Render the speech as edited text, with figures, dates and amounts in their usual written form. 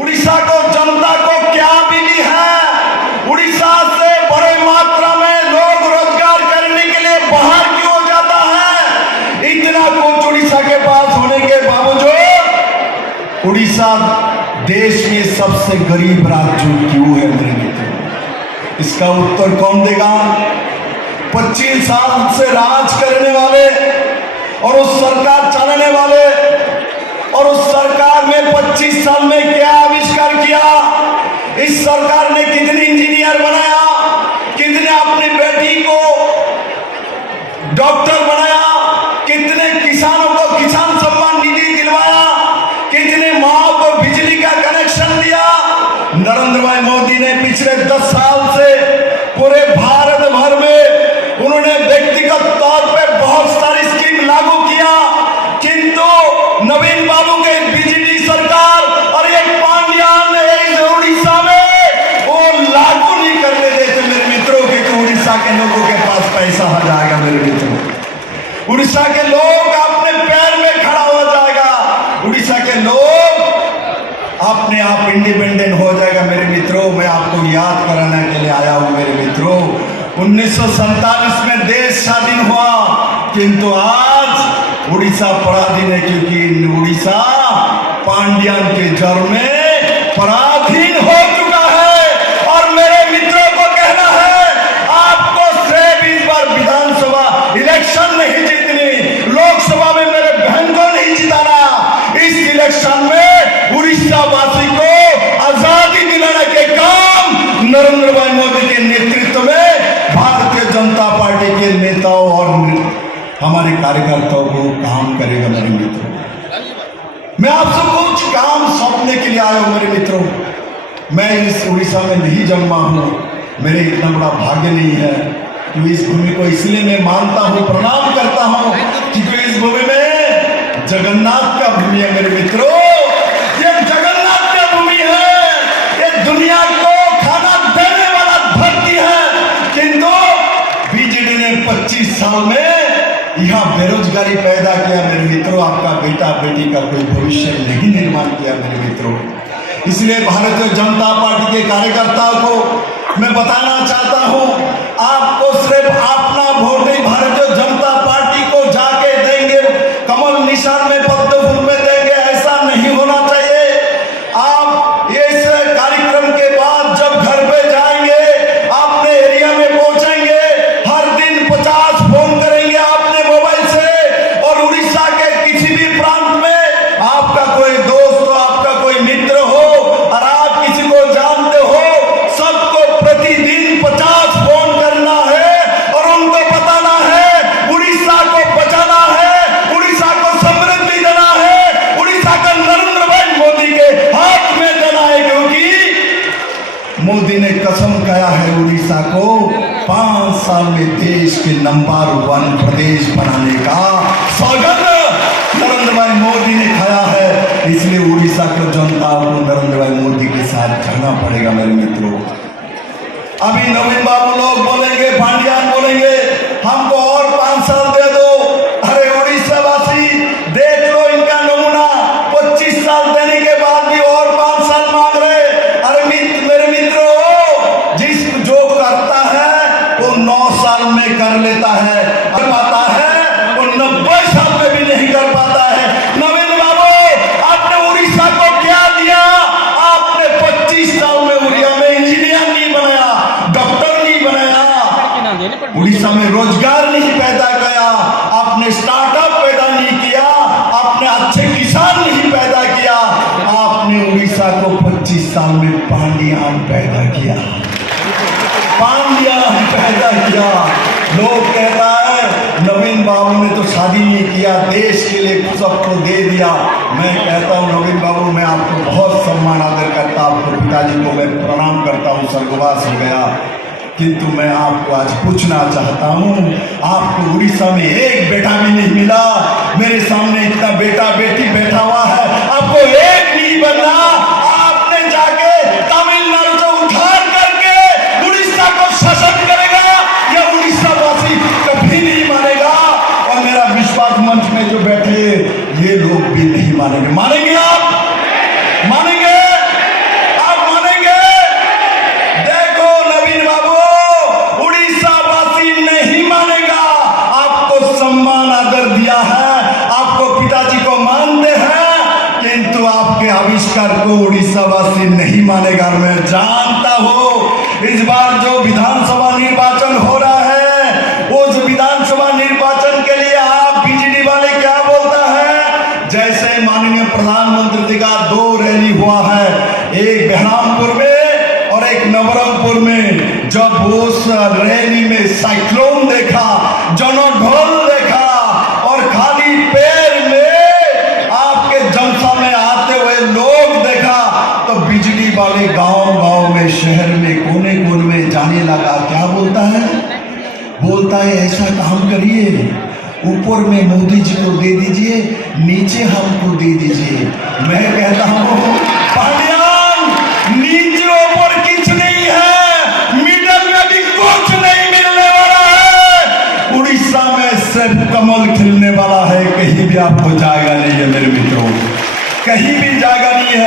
उड़ीसा को जनता को क्या मिली है? उड़ीसा से बड़े मात्रा में लोग रोजगार करने के लिए बाहर क्यों जाता है? इतना कुछ उड़ीसा के पास होने के बावजूद उड़ीसा देश में सबसे गरीब राज्य क्यों है मेरे मित्र? इसका उत्तर कौन देगा? 25 साल से राज करने वाले और उस सरकार चलाने वाले और उस सरकार में 25 साल में क्या आविष्कार किया? इस सरकार ने कितने इंजीनियर बनाया, कितने अपनी बेटी को डॉक्टर बनाया, कितने किसानों को किसान सम्मान निधि दिलवाया, कितने माओ को बिजली का कनेक्शन दिया। नरेंद्र भाई मोदी ने पिछले 10 साल से पूरे भारत भर में उन्होंने व्यक्तिगत तौर पे बहुत सारी स्कीम लागू किया, किंतु नवीन बाबू के बीजेपी सरकार और एक पांड्यान उड़ीसा में वो लागू नहीं करने देते मेरे मित्रों के। तो उड़ीसा के लोगों के पास पैसा आ जाएगा मेरे मित्रों, उड़ीसा के लोग अपने पैर में खड़ा हो जाएगा, उड़ीसा के लोग अपने आप इंडिपेंडेंट हो जाएगा मेरे मित्रों। मैं आपको याद कराने के लिए आया हूं मेरे मित्रों, 1947 में देश स्वाधीन हुआ, किंतु आज उड़ीसा पराधीन है, क्योंकि उड़ीसा पांड्यान के जड़ में पराधीन हो चुका है। और मेरे मित्रों को कहना है, आपको सिर्फ इस बार विधानसभा इलेक्शन नहीं जीतनी, लोकसभा में मेरे बहन को नहीं जिताना। इस इलेक्शन में उड़ीसा वासी को आजादी दिलाने के काम नरेंद्र भाई मोदी के नेतृत्व में भारतीय जनता पार्टी के नेताओं और हमारे कार्यकर्ताओं को काम करेगा मेरे मित्रों। मैं आपसे कुछ काम सौंपने के लिए आया हूं मेरे मित्रों। मैं इस उड़ीसा में नहीं जन्मा हूं, मेरे इतना बड़ा भाग्य नहीं है कि इस भूमि को इसलिए मैं मानता हूं, प्रणाम करता हूं, क्योंकि इस भूमि में जगन्नाथ का भूमि है मेरे मित्रों। ये जगन्नाथ का भूमि है, ये दुनिया को खाना देने वाला धरती है, किंतु बीजेडी ने 25 साल में यहाँ बेरोजगारी पैदा किया मेरे मित्रों। आपका बेटा बेटी का कोई भविष्य नहीं निर्माण किया मेरे मित्रों। इसलिए भारतीय जनता पार्टी के कार्यकर्ताओं को मैं बताना चाहता हूं, आपको सिर्फ अपना वोट ही भारतीय जनता पार्टी को जाके देंगे, कमल निशान में पद्म फूल में देंगे, ऐसा नहीं होना चाहिए। आप इस कार्यक्रम के बाद जब घर पे जाएंगे, अपने एरिया में पहुंचेंगे, हर दिन 50 फोन करेंगे अपने मोबाइल से, और उड़ीसा के किसी भी प्रांत में आपका कोई दोस्त हो, आपका कोई मित्र हो और आप किसी को जानते हो, सबको प्रतिदिन 50 फोन करना है और उनको बताना है उड़ीसा को बचाना है, उड़ीसा को समृद्धि देना है, उड़ीसा का नरेंद्र भाई मोदी के हाथ में देना है, क्योंकि मोदी ने कसम खाया है उड़ीसा को 5 साल में देश के नंबर 1 प्रदेश बनाने का सौगंध नरेंद्र भाई मोदी ने खाया है। इसलिए उड़ीसा को जनता को नरेंद्र भाई मोदी के साथ जाना पड़ेगा मेरे मित्रों। अभी नवीन बाबू लोग बोलेंगे, पांड्यान बोलेंगे हमको और 5 साल दे दो। अरे उड़ीसा वासी देख लो इनका नमूना, 25 साल देने के बाद भी और 5 साल मांग रहे। अरे मेरे मित्रों, जिस जो करता है वो 9 साल में कर लेता है, कर पाता है वो 90 साल में भी नहीं कर पाता है। नवीन बाबू, आपने उड़ीसा को क्या दिया? आपने 25 साल में उड़ीसा में इंजीनियर नहीं बनाया, डॉक्टर नहीं बनाया, उड़ीसा में रोजगार नहीं पैदा किया, आपने स्टार्टअप पैदा नहीं किया, आपने अच्छे किसान नहीं पैदा किया, आपने उड़ीसा को 25 साल में पांड्यान पैदा किया, पांड्यान पैदा किया। लोग कहता है नवीन बाबू ने तो शादी नहीं किया, देश के लिए सबको दे दिया। मैं कहता हूं नवीन बाबू, मैं आपको बहुत सम्मान आदर करता, आपको पिताजी को मैं प्रणाम करता हूं, स्वर्गवास हो गया, किंतु मैं आपको आज पूछना चाहता हूं, आपको उड़ीसा में एक बेटा भी नहीं मिला। मेरे सामने इतना बेटा बेटी बैठा हुआ है, आपको एक नहीं बनना। आपने जाके तमिलनाडु से उधार करके उड़ीसा को शासन करेगा, यह उड़ीसा वासी कभी नहीं मानेगा। और मेरा विश्वास मंच में जो बैठे ये लोग भी नहीं मानेंगे। मानेंगे आप? मानेंगे? को उड़ीसा वासी नहीं मानेगा। मैं जानता हूं इस बार जो विधानसभा निर्वाचन हो रहा है, उस विधानसभा निर्वाचन के लिए आप बीजेडी वाले क्या बोलता है, जैसे माननीय प्रधानमंत्री जी का 2 रैली हुआ है, एक बहरामपुर में और एक नवरंगपुर में। जब उस रैली में साइक्लोन देखा, जनोढोल देखा और खाली पैर में आपके जनता में आते हुए लोग देखा, तो बिजली वाले गांव-गांव में, शहर में, कोने-कोने में जाने लगा। क्या बोलता है? बोलता है ऐसा काम करिए, ऊपर में मोदी जी को दे दीजिए, नीचे हमको दे दीजिए। मैं कहता हूं पांडियान, नीचे ऊपर कुछ नहीं है, मिडल में भी कुछ नहीं मिलने वाला है। उड़ीसा में सिर्फ कमल खिलने वाला है, कहीं भी आपको जाएगा नहीं है मेरे मित्रों, कहीं भी जाएगा नहीं है।